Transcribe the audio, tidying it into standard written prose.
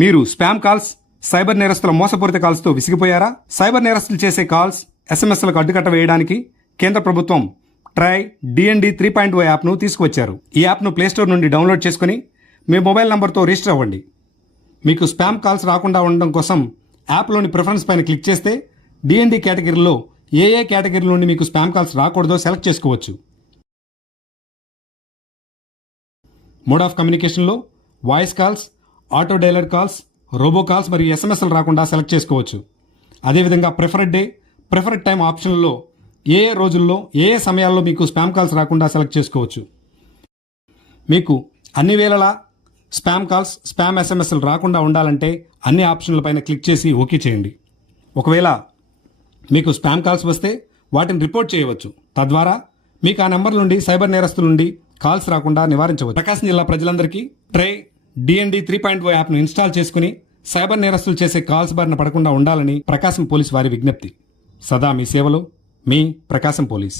మీరు spam calls, cyber నేరస్తుల మోసపూరిత కాల్స్తో విసిగిపోయారా? సైబర్ నేరస్తులు చేసే కాల్స్, ఎస్ఎంఎస్లకు అడ్డుకట్ట వేయడానికి కేంద్ర ప్రభుత్వం ట్రై DND 3.0 యాప్ను తీసుకువచ్చారు. ఈ యాప్ను ప్లేస్టోర్ నుండి డౌన్లోడ్ చేసుకుని మీ మొబైల్ నంబర్తో రిజిస్టర్ అవ్వండి. మీకు స్పామ్ కాల్స్ రాకుండా ఉండడం కోసం యాప్లోని ప్రిఫరెన్స్ పైన క్లిక్ చేస్తే DND కేటగిరీలో ఏ కేటగిరీ నుండి మీకు స్పామ్ కాల్స్ రాకూడదో సెలెక్ట్ చేసుకోవచ్చు. మోడ్ ఆఫ్ కమ్యూనికేషన్లో voice calls, auto dialer calls, robo calls మరియు ఎస్ఎంఎస్లు రాకుండా సెలెక్ట్ చేసుకోవచ్చు. అదేవిధంగా ప్రిఫర్డ్ డే, ప్రిఫర్డ్ టైం ఆప్షన్లలో ఏ రోజుల్లో ఏ సమయాల్లో మీకు స్పామ్ కాల్స్ రాకుండా సెలెక్ట్ చేసుకోవచ్చు. మీకు అన్ని వేళలా స్పామ్ కాల్స్, స్పామ్ ఎస్ఎంఎస్లు రాకుండా ఉండాలంటే అన్ని ఆప్షన్లపైన క్లిక్ చేసి ఓకే చేయండి. ఒకవేళ మీకు స్పామ్ కాల్స్ వస్తే వాటిని రిపోర్ట్ చేయవచ్చు. తద్వారా మీకు ఆ నెంబర్ నుండి సైబర్ నేరస్తుల నుండి కాల్స్ రాకుండా నివారించవచ్చు. ప్రకాశం జిల్లా ప్రజలందరికీ ట్రై DND 3.0 యాప్ను ఇన్స్టాల్ చేసుకుని సైబర్ నేరస్తులు చేసే కాల్స్ బారిన పడకుండా ఉండాలని ప్రకాశం పోలీస్ వారి విజ్ఞప్తి. సదా మీ సేవలో మీ ప్రకాశం పోలీస్.